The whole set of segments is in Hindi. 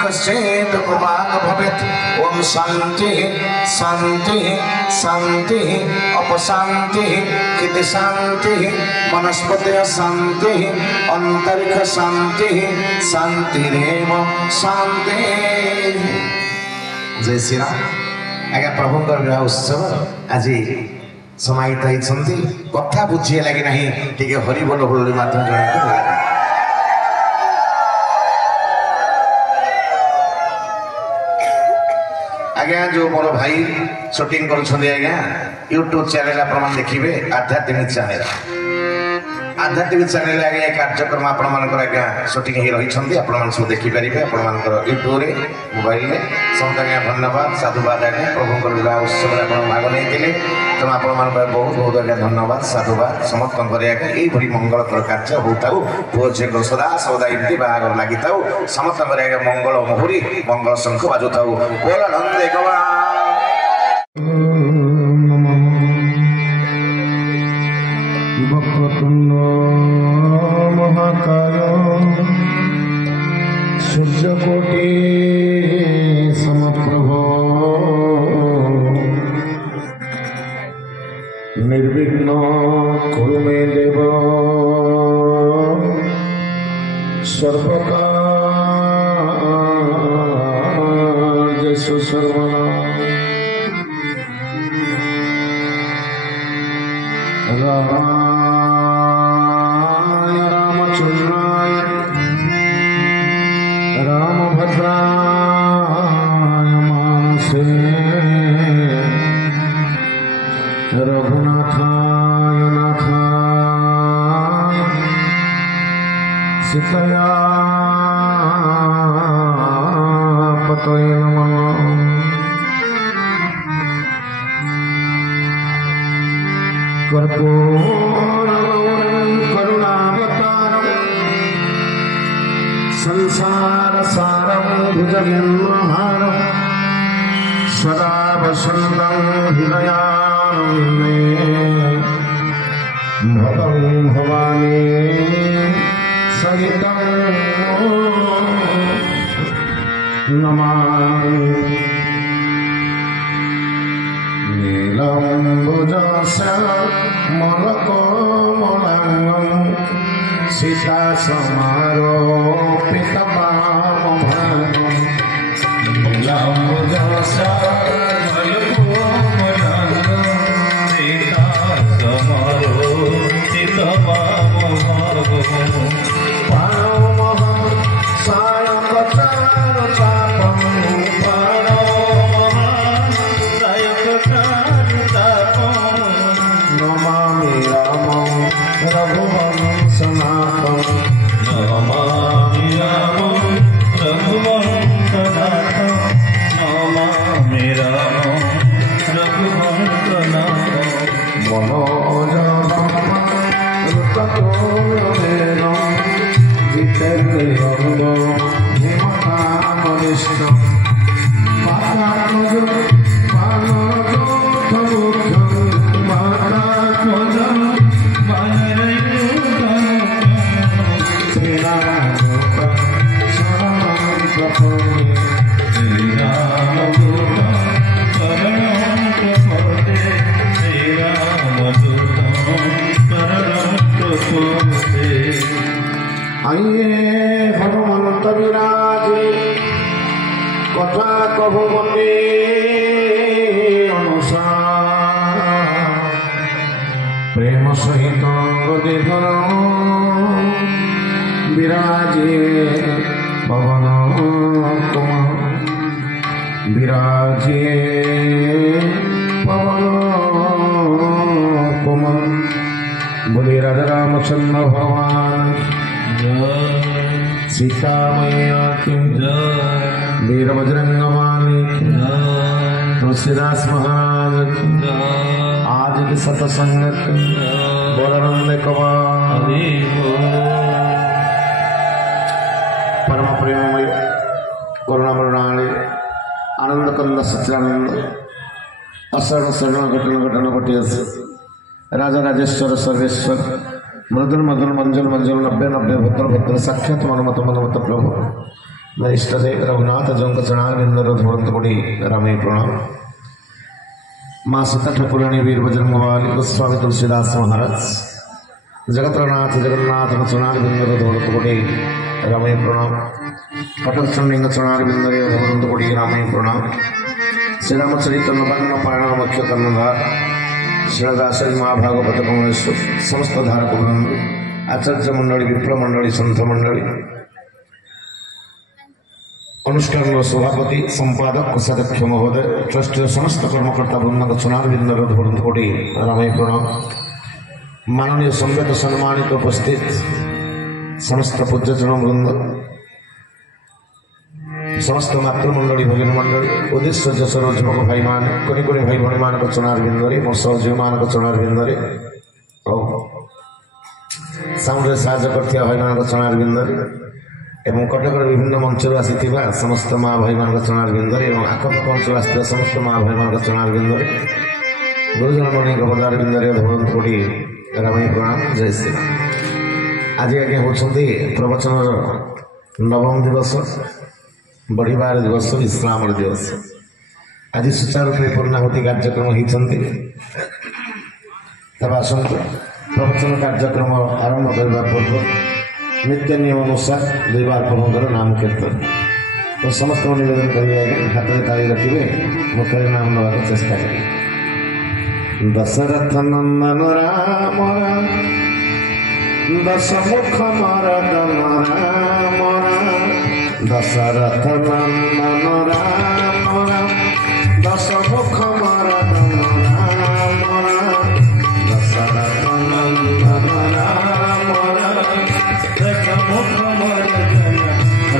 कश्चित् कुवाक् भवेत्। ओम शांति शांति शांति अपशांति किति शांति वनस्पति शांति अंतरिक्ष शांति शांतिरेव शांति। जय श्री राम। आज्ञा प्रभुंकर विवाह उत्सव आज समाहित होती कथा बुझे लगे ना टे हरि बोल बोल माध्यम जन आज्ञा जो मोर भाई शूटिंग करुँगा यूट्यूब चैनल आप देखिए आध्यात्मिक चैनल आध्यात्मिक चैनल आगे कार्यक्रम आज्ञा शूटिंग हो रही आप सब देखिपारे यूट्यूब मोबाइल में समस्त आज्ञा धन्यवाद साधुवाद आज्ञा प्रभु विवाह उत्सव आप भाग नहीं तेणु आप बहुत बहुत आज्ञा धन्यवाद साधुवाद समस्त आज्ञा यही मंगलकर कार्य होता पुओ झील सदा सदा एमती बाहर लगी था समस्त आज्ञा मंगल मुहुरी मंगल शंख बाजू था बोल नंदे वक्रतुंड महाकाय सूर्यकोटि समप्रभ निर्विघ्न कुरु मे देव सर्वकार्येषु सर्वदा रामचंद्राय रामभद्राय मानसे रघुनाथाय नाथाय सीतया पतये नमः। कर्पूरगौरं करुणावतारं संसारसारं भुजगेन्द्रहारं सदा वसन्तं हृदयारविन्दे भवं भवानी सहितं नमामि। नीलम्बुजश्यामलकोमलाङ्गं सीतासमारोपितवामभागं नीलम्बुजश्यामलकोमलाङ्गं सीतासमारोपितवामभागं पाणोमहं सायकचारुचापं नमामि रामं रघुवंशनाथं नमामि रामं रघुवंशनाथं नमामि रामं रघुवंशनाथं मनोजवं जितेन्द्रियं हिमकामनिष्ठं आइए हनुमंत विराजे कथा कहु मते अनुसार प्रेम सहित गदेधर विराजे पवन कुमार विराजे पवन कुमार। बोले राधा रामचंद्र भगवान सीता मैया के वीर बजरंग माली तुलसीदास महाराज आज की सत्संग बोलानंद कवाल परम प्रेममय करुणामृणाले आनंद कंद सच्चिदानंद अषाढ़ शरण घटन घटन घटियास राजा राजेश्वर सर्वेश्वर मृदुल मधुर मंजुल मंजुल नब्बे नब्बे भद्र भद्र साक्षात मनमत मनमत प्रभु मेरे इष्ट देव रघुनाथ जंक चरणारविंदर धोरंत कोटि रमे प्रणाम। माँ सीता ठाकुरानी वीर बजरंग वाली गोस्वामी तुलसीदास महाराज जगतनाथ जगन्नाथ चरणारविंदर धोरंत कोटि रमे प्रणाम। कटक चंडिंग चरणारविंदर धोरंत कोटि रमे प्रणाम। श्रीरामचरित नवान्न पारायण मुख्य कर्णधार श्रीदासरी महाभागवत कमलेश्वर समस्त धारक वृंद आचार्य मंडली विप्र मंडली संत मंडली अनुष्ठान सभापति संपादक कोषाध्यक्ष महोदय ट्रस्ट समस्त कर्मकर्ता वृंद चरणारविंदर धोरंत कोटि रमे प्रणाम। माननीय संवेद सम्मानित उपस्थित समस्त पूज्यजन वृंद समस्त मातृमंडली भगिनी मंडली उद्देश्य जसर युवक भाई मान कोनि कोनि भाई भणी मान चरणारविंदरे मो सहजीवी मान चरणारविंदरे साउंड साहाଯ୍य करथिया भाई मान चरणारविंदरे एवं कटकर विभिन्न मंचर आसीथिबा समस्त माँ भाई मान चरणारविंदरे एवं आखपाख अंचल आसीथिबा समस्त माँ भाई मान चरणारविंदरे गुरुजन मणि पदारविंदरे धोरंत कोटि रमे प्रणाम। जय श्री राम। आज आज्ञा होती प्रवचन नवम दिवस बढ़िबार दिवस विश्राम दिवस आज सुचारू रूप पूर्णाहुति कार्यक्रम होती तब आसतु प्रवचन कार्यक्रम आरंभ करने पूर्व नित्य नियम अनुसार दुई बार प्रभुंर नाम कीर्तन तो समस्त निवेदन करेंगे हाथ में ताली रखिए मुख्य नाम नवा चेष्टा करेंगे। दशरथ नंदन राम दशमुख मरदन राम दशरथ नंदन राम दशमुख मरदन राम दशरथ नंदन राम दशमुख मरदन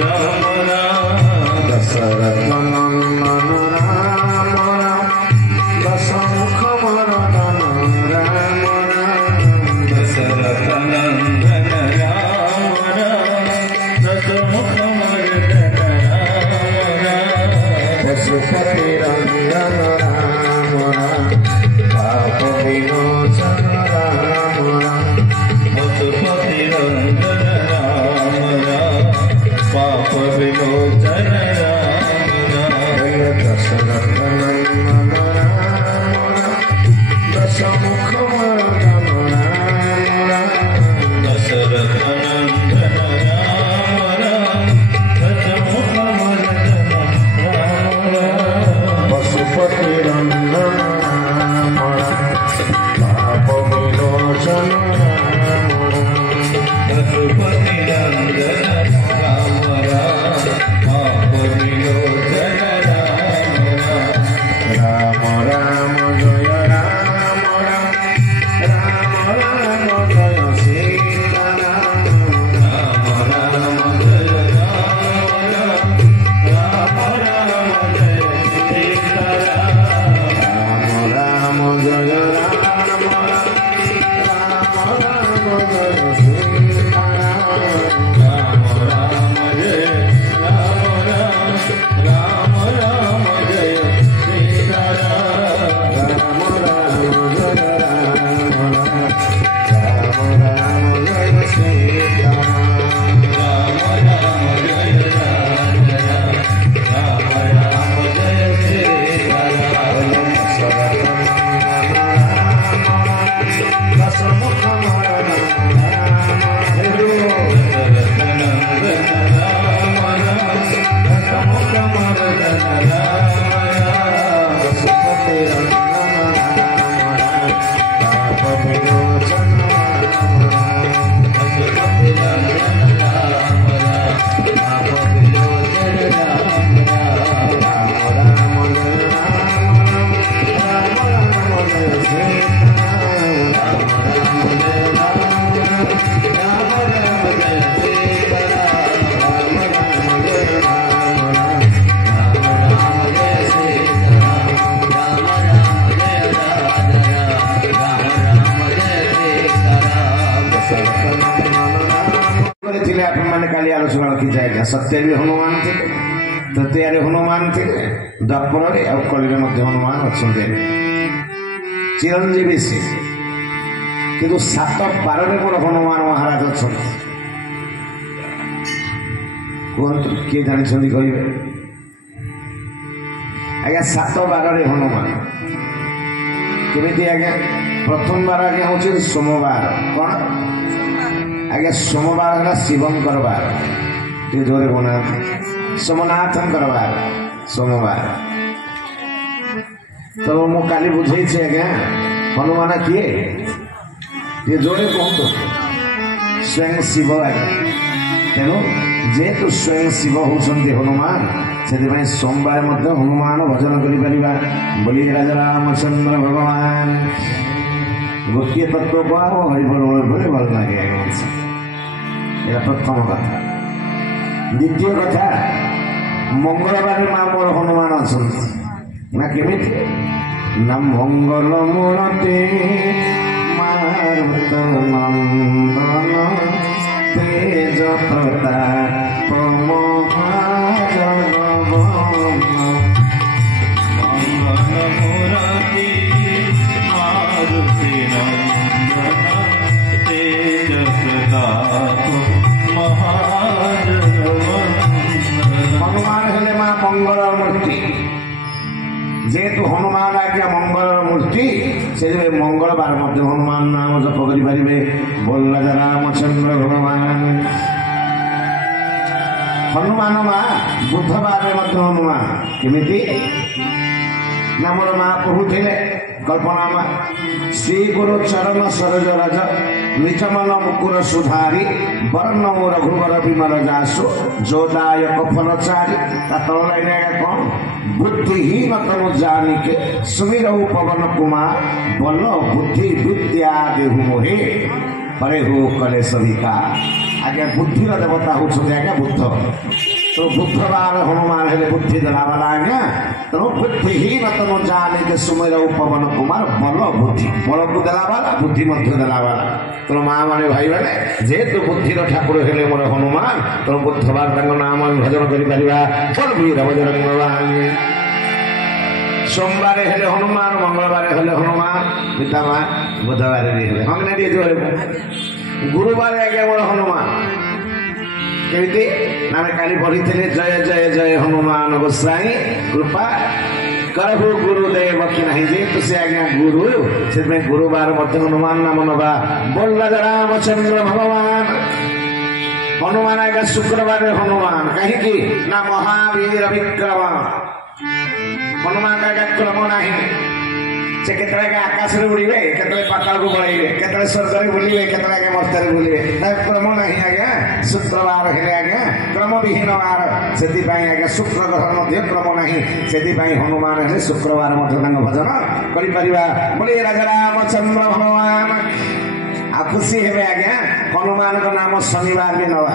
राम दशरथ नंदन राम दशमुख मरदन राम दशरथ नंदन पशुपति रंजन राम पाप विमोचन राम पशुपति रंजन राम पाप विमोचन राम दशरथ नंदन राम दशमुख मरदन राम दशरथ नंदन पशुपति रंजन राम पाप विमोचन पशुपति रंजन राम पाप विमोचन राम राम जय राम राम राम जय सीता राम राम जय राम राम जय सीता राम जय राम राम जय सीता राम राम जय राम राम जय सीता राम राम जय राम राम जय सीता राम राम जय राम जय सीता दशमुख मरदन दशमुख मरदन पशुपति रंजन पाप विमोचन पशुपति रंजन पाप विमोचन राम राम जय राम राम जय सीता राम जय राम राम जय सीता राम जय राम जय सीता राम जय काली आलोचना रखी जाएगा सत्य भी हनुमान थे तृतीय हनुमान थे द्वापर कली हनुमान अच्छा चिरंजीवी से किंतु सात पारे मोर हनुमान महाराज अच्छा कहतु किए जानते कहे आज्ञा 7 बार हनुमान केमी आज्ञा प्रथम बार आज्ञा हूँ सोमवार कौन आज्ञा सोमवार है शिवंकर बार टे जोरे बना सोमनाथंकर बार सोमवार तो मु काली बुझे आज्ञा हनुमान किए टे जोरे कहतु स्वयं शिव आज्ञा तेणु जेहेतु स्वयं शिव होती हनुमान से सोमवार मध्य हनुमान भजन कर बोलिए राजा रामचंद्र भगवान गोटे तत्व को हरिबल भल लगे ये प्रथम कथा द्वितीय कथा मंगलवार माँ मोर हनुमान अच्छा ना केमी ना मंगल मूर्ति मारुत नंदन तेज प्रताप हनुमान हेले माँ मंगल मूर्ति जेहेतु हनुमान आज्ञा मंगल मूर्ति से मंगलवार मध्य हनुमान नाम जप करें बोल राजा रामचंद्र भगवान हनुमान माँ बुधवार मध्य हनुमान केमी ना मोर माँ कहते कल्पना माँ श्री गुरु चरण सरोज राज निज मन मुकुर सुधारी वर्ण रघुवर विमल जासु जोदायक फलचारी तल लाइन कौन बुद्धिहीन तनु जानिके सुमिरऊ पवन कुमार बल बुद्धि विद्या देहु मोहे परे हो कले सविका आज्ञा बुद्धिर देवता होती आज्ञा बुद्ध तो बुधवार हनुमान हेले बुद्धि देवाला आज्ञा तेणु बुद्धिहीन तनु जानिके सुमिरऊ पवन कुमार बल बुद्धि बल को देवाला बुद्धि देवाला तेणु माँ माने भाई मैंने जेहेतु बुद्धिर ठाकुर हेले मोर हनुमान तेणु बुधवार नाम भजन कर सोमवार हेले हनुमान मंगलवार हेले हनुमान पिता माँ बुधवार गुरुवार आज्ञा मोर हनुमान केमी ना काली पढ़ी जय जय जय हनुमान गोसाई कृपा करहु गुरुदेव कि नहीं जेहेतु से आज्ञा गुरु से गुरुवार मध्य हनुमान नाम नवा बोल राजा रामचंद्र भगवान हनुमान आज्ञा शुक्रवार हनुमान कहीं ना महावीर विक्रम हनुमान का क्रम नहीं से केतरे आकाश में उड़े केतरे पाताल को बढ़े केतरे स्वर्ग बुलवे केतरे मस्तर बुलवे क्रम नहीं आज्ञा शुक्रवार हेले आज्ञा क्रम विहीन वार से आज्ञा शुक्र ग्रह मध्य क्रम नहीं से हनुमान हेले शुक्रवार मध्य भजन कर बोलिए राजा रामचंद्र भगवान आ खुशी हे आज्ञा हनुमान का नाम शनिवार भी नवा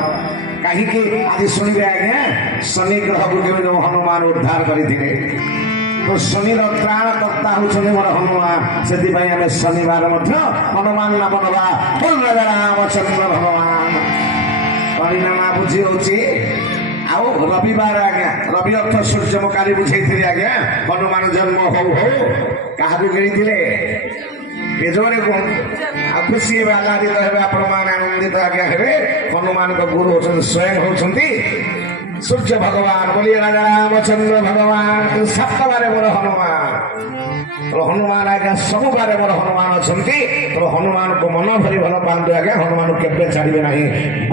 कहीं आज शुणे आज्ञा शनि ग्रह को हनुमान उद्धार करते तो शनि त्राण कर्ता होते मोर हनुमान से शनिवार हनुमान नाम नवा बोल राजा रामचंद्र भगवान परिणाम बुझी हो रविवार आज्ञा रवि अर्थ सूर्य मु काली बुझे आज्ञा हनुमान जन्म हो क्या जोरे कौन खुशी आह्लादित हे आपण आनंदित आज्ञा हे हनुमान को गुरु होते स्वयं होती सूर्य भगवान बोलिए राजा रामचंद्र भगवान 7 बार मोर हनुमान तो हनुमान आज्ञा सब बारे मोर हनुमान अच्छा तो हनुमान को मन भरी भल पाते आज्ञा हनुमान केवे छाड़े ना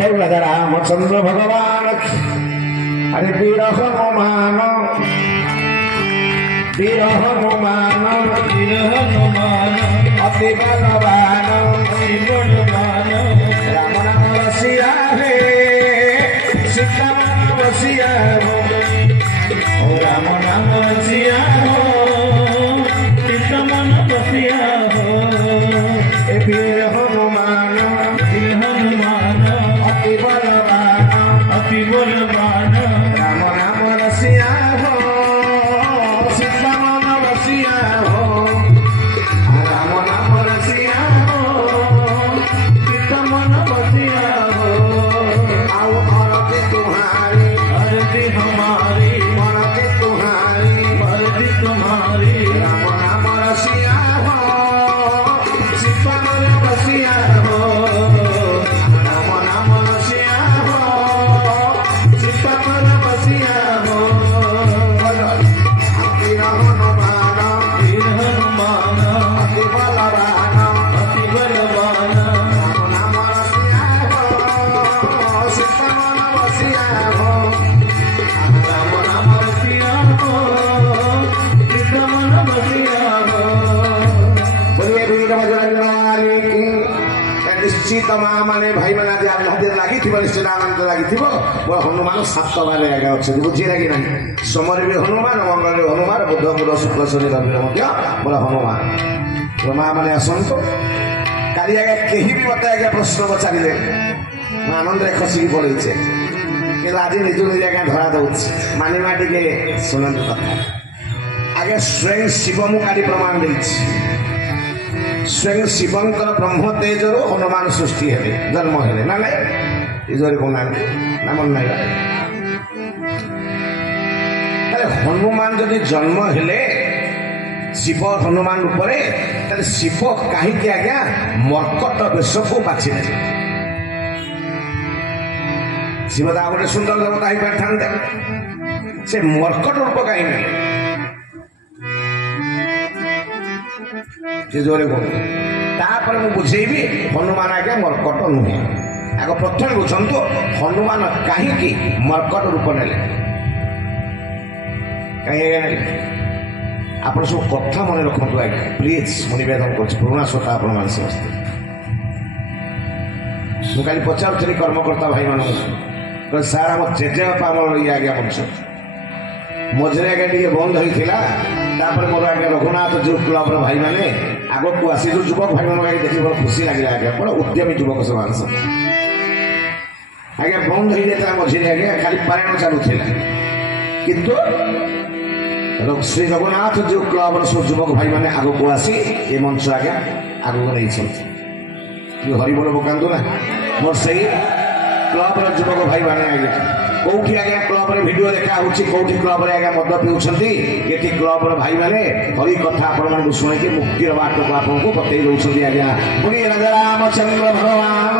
बोल राजा रामचंद्र भगवान अरे वीर हनुमान अति बलवान राम नाम रसिया हे सीता रसिया हो राम नाम रसिया हो सीता मन रसिया हो ए वीर हनुमान अति बलवान राम नाम रसिया हो सीता मन रसिया हो राम नाम रसिया हो सीता मन रसिया हो आओ आरती तुम्हारी आरती हमारी आरती तुम्हारी आरती समस्त माँ मैंने भाई मैंने आज आह्लाद लगी निश्चित आनंद लगी हनुमान 7 बारे आगे अच्छे बुझे लगे ना सोमवार भी हनुमान मंगल हनुमान बुध गुरु शुक्र शनि रवि बोला हनुमान माँ मैंने आसतु काली आगे कहीं भी मत आगे प्रश्न पचारे आनंद खसिक पड़े कि आज निज निज आगे धरा दूसरी मानिमा टे शुणु कथा आगे स्वयं शिव मुझे प्रमाण दे स्वयं शिवंकर ब्रह्म तेज हनुमान सृष्टि हेले जन्म हेले ना ना इजोरी कहना ना मन ना हनुमान जदि जन्म हेले शिव हनुमान रूप शिव कहीं आज्ञा मर्कट वेश को बाछी शिव तो गोटे सुंदर देवता हो पारि था से मर्कट रूप कहीं जोरे कहते बुझेबी हनुमान आज्ञा मर्कट नुहे आग प्रथम बुझंतु हनुमान कहीं मर्कट रूप ने कहीं आप सब कथा मन रखु आज्ञा प्लीज मु नवेदन कर पुराणा श्रोता आपण मान समस्त मुझे पचारूली कर्मकर्ता भाई मान सार आम जेजेबापा आम ये आज्ञा मंच मझे आगे टे बंद होता मोर आगे रघुनाथ जो क्लब भाई मैंने आग को आसी जो युवक भाई मैंने देख खुशी लगे आगे बड़ा उद्यमी युवक सब आगे बंद हो जाता मझे आगे खाली पारायण चलुला किंतु श्री रघुनाथ जो क्लब सब युवक भाई मैंने आग को आसी ये मंच आगे आग को नहीं हरिबोल पकातु ना मोर से क्लब युवक भाई मैंने आगे कौटी आज्ञा क्लब भिडियो देखा कौटी क्लब आज्ञा मद पीछे ये क्लब भाई मैंने हरि कथा आपण शुणी मुक्तिर बाट को आपको बतई दौरान आज्ञा पुणी राजा रामचंद्र भगवान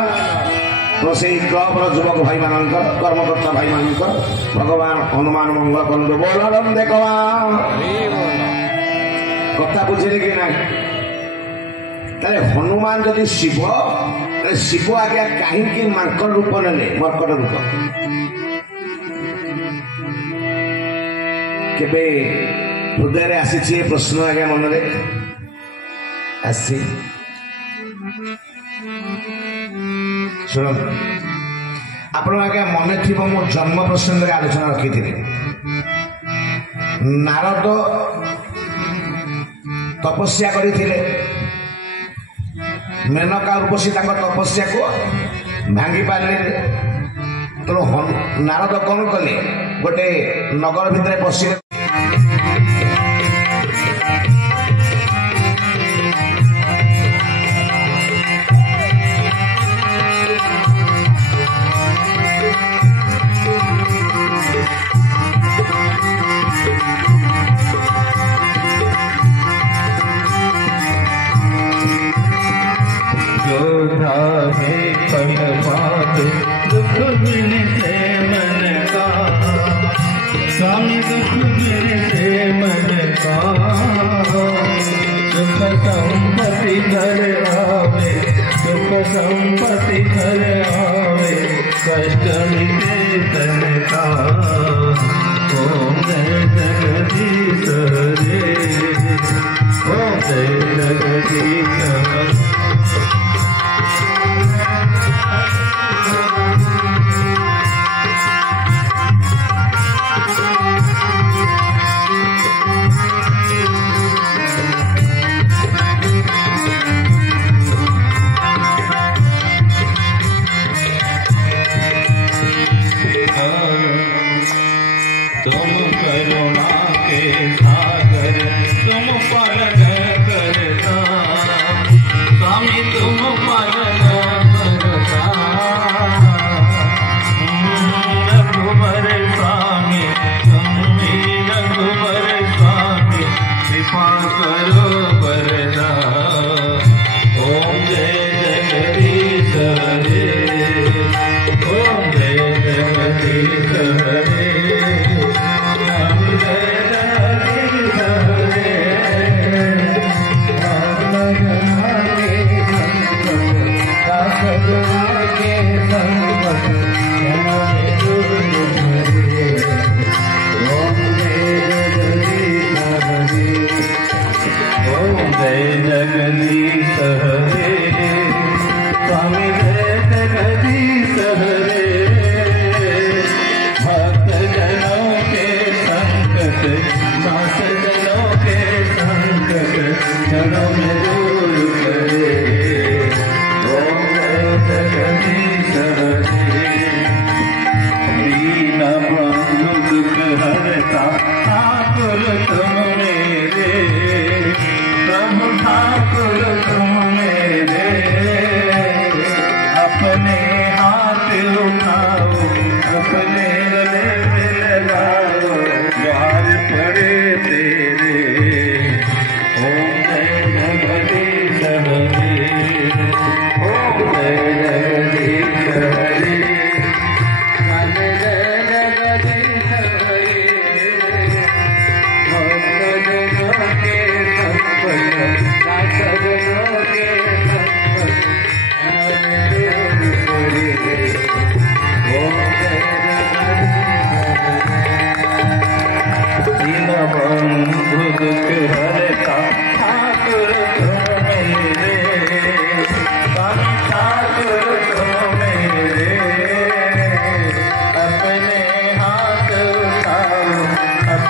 तो से क्लब युवक भाई मान कर्मकर्ता भाई मान भगवान हनुमान मंगल करते बोल देखा कथा बुझे कि ना हनुमान जदि शिव शिव आज्ञा कहीं मांकड़ रूप ने मर्कट रूप केबे हृदय आसी प्रश्न आज्ञा मन आसी शुण आप आज्ञा मन थी मो जन्म प्रसंग आलोचना रखी थी नारद तपस्या करते मेनका उर्वशी तपस्या को भांगी पारे तेणु नारद कौन कले गोटे नगर भितर पशि दुख मिलते मन का स्वामी दुख मिलते मन का सुख संपत्ति घर आवे सुख संपत्ति घर आवे कष्ट मिटे तन का ओम जय जगदीश रे ओम जय जगदीश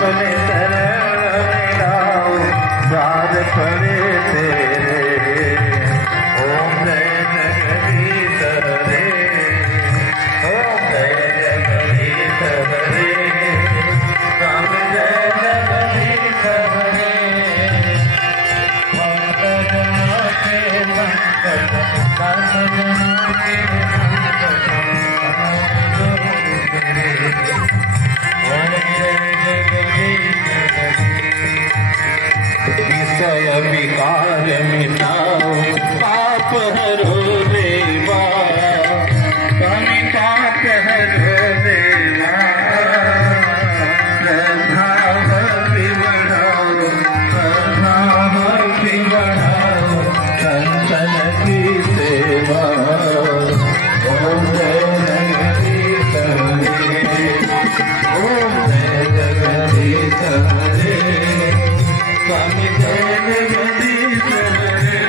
अपने शरण में लाओ द्वार पड़े तेरे ओम जय जगदीश हरे ओम जय जगदीश हरे राम जय जगदीश हरे भक्त जनों के संकट दास जनों के संकट विषय विकार मिटाओ पाप हरो देवा कमी पाप हरो देवा श्रद्धा भक्ति बढ़ाओ श्रद्धा भक्ति बढ़ाओ संतन की सेवा ओम जय जगदीश हरे ओम जय जगदीश हरे स्वामी जय जगदीश हरे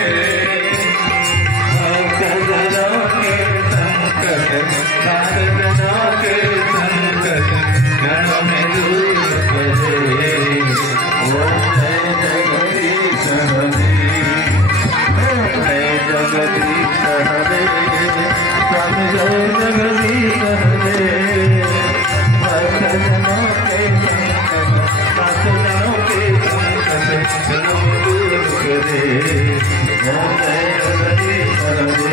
भक्त जनों के संकट साध जनों के संकट क्षण में दूर करे ओम जय जगदीश हरे ओम जय जगदीश हरे स्वामी जय जगदीश हरे भक्त जनों के संकट साध जनों के संकट दूर करे ओम जय जगदीश हरे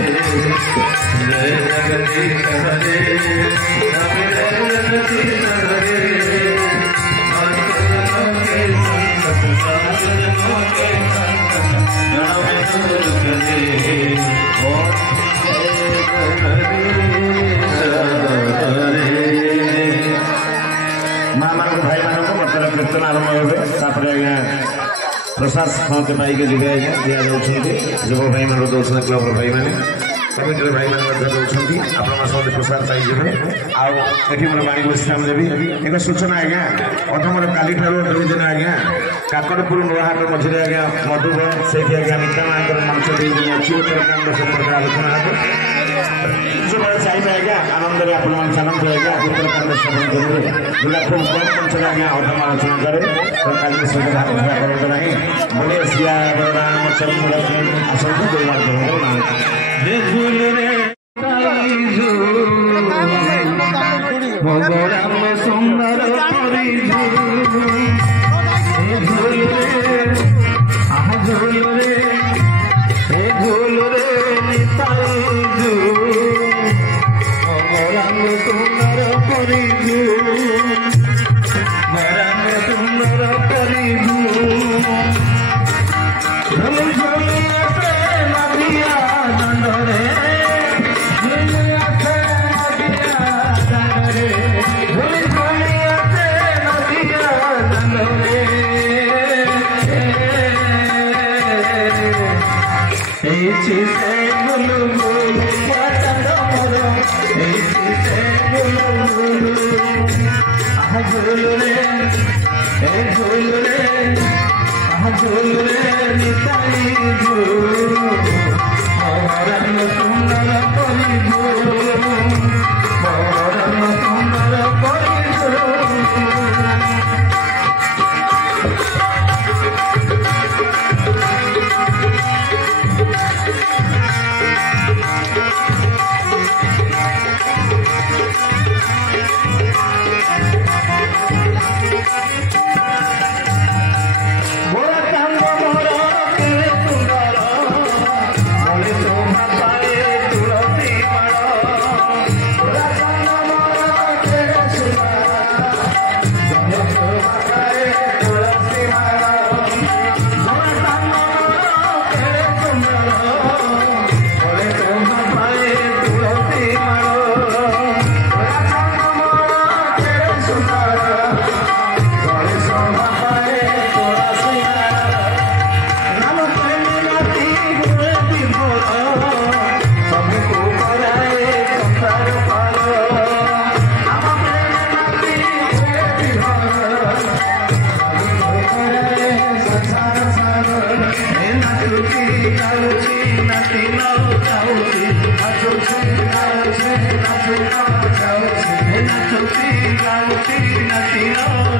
जय जगदीश हरे स्वामी जय जगदीश हरे भक्त जनों के संकट साध जनों के संकट दूर करे ओम माँ मान भाई मान को बर्तमान कीर्तन आरंभ हो आज्ञा प्रसाद समस्त पाई के जीवे आज्ञा दिया युव भाई मान दौरान क्लब भाई मैंने कमिटर भाई मैंने दौरान आप समस्त प्रसाद पाइबे आठ माणी विश्राम देवी एक सूचना आज्ञा प्रथम काली ठार 2 दिन आज्ञा काकड़पुर नुआहाट मझे आज्ञा मधुबन से आज्ञा मिता माँ मंच अच्छी उत्तरकांड संपर्क आलोचना जो चाहिए आज्ञा आनंद आप चलते आज्ञा उत्तरकांड श्रवण करेंगे जोटा खूब कम पंचर आज्ञा अधम आलोचना करे तो काली सहित करते ना बोले सिया रामचंद्र आसନ୍ତୁ राम सुंदर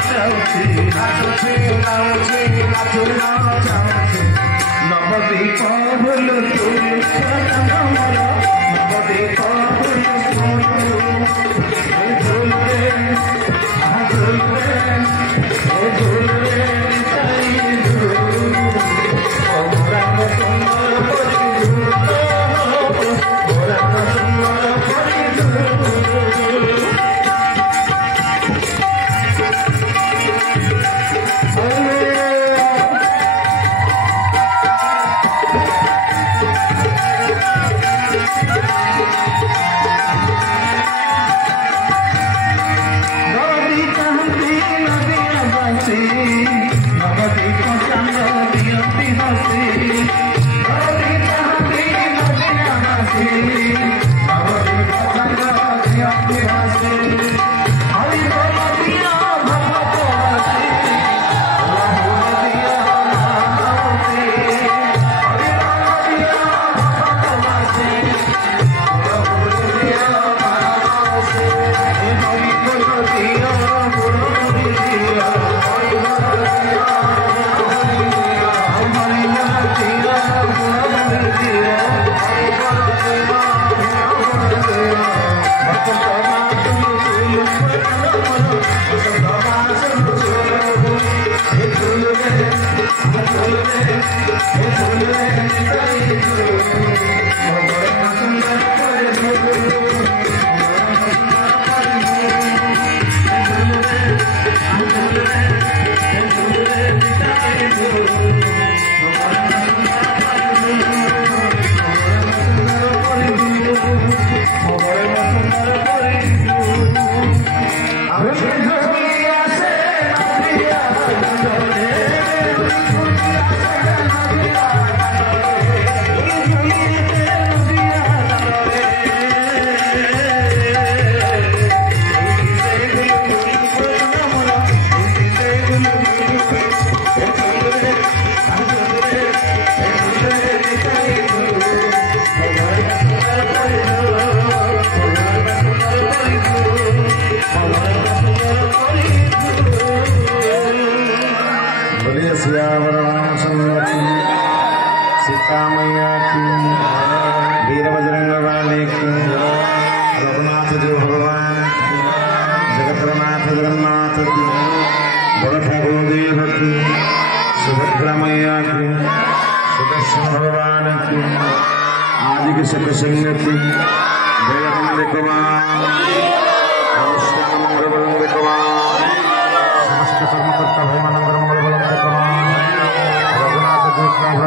ଚାହୁଛି ନବଦୀପ ଭୁଲ ନବଦୀପ सीता मैया की, वीर बजरंग वाले की, रघुनाथ जो भगवान की, जगतनाथ जगन्नाथ की, बड़ ठाकुर देव की, सुभद्रा मैया की, सुदर्शन भगवान की, आदि के शक सिंह की, जयवंदे कुमार, मंगल कुमार, समस्त कर्मकर्ता भगवान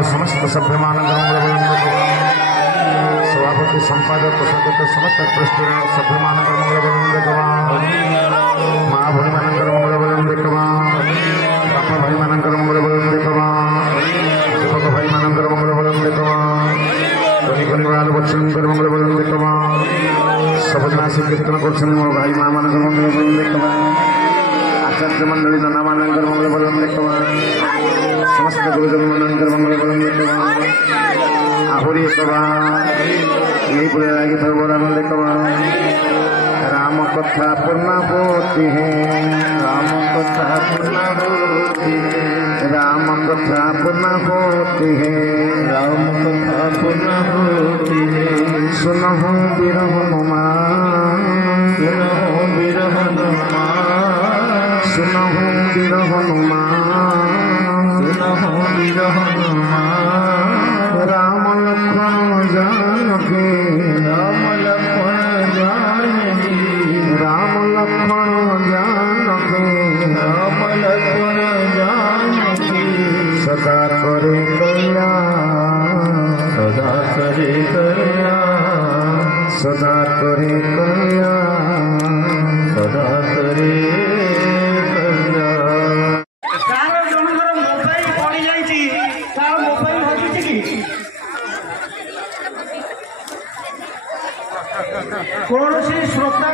समस्त सभ्यमान सभापति संपादक समस्त ट्रस्ट सभ्यमान माँ भाई मान मंगल बापा भाई मान मंगल युवक भाई मान मंगल बाल बच्चन मंगल सबजना से कीर्तन कर भाई माँ मान मंगल आचार्य मंडली नाना मान मंगल समस्त गुरुजन मंगल आहुरी राम कथा पूर्ण होती है, राम कथा पूर्ण होती है, राम कथा पूर्ण होती है, राम कथा पूर्ण होती है। सुनहु वीर हनुमान, सुनहु वीर हनुमान, सुनहु वीर हनुमान, सुनहु वीर हनुमान। राम लक्ष्मण जानकी, राम लक्ष्मण जानकी, राम लक्ष्मण जानकी, राम लक्ष्मण जानकी। सदा करे कल्याण, सदा करे कल्याण, सदा करे कल्याण, सदा करे कौन सी श्रोता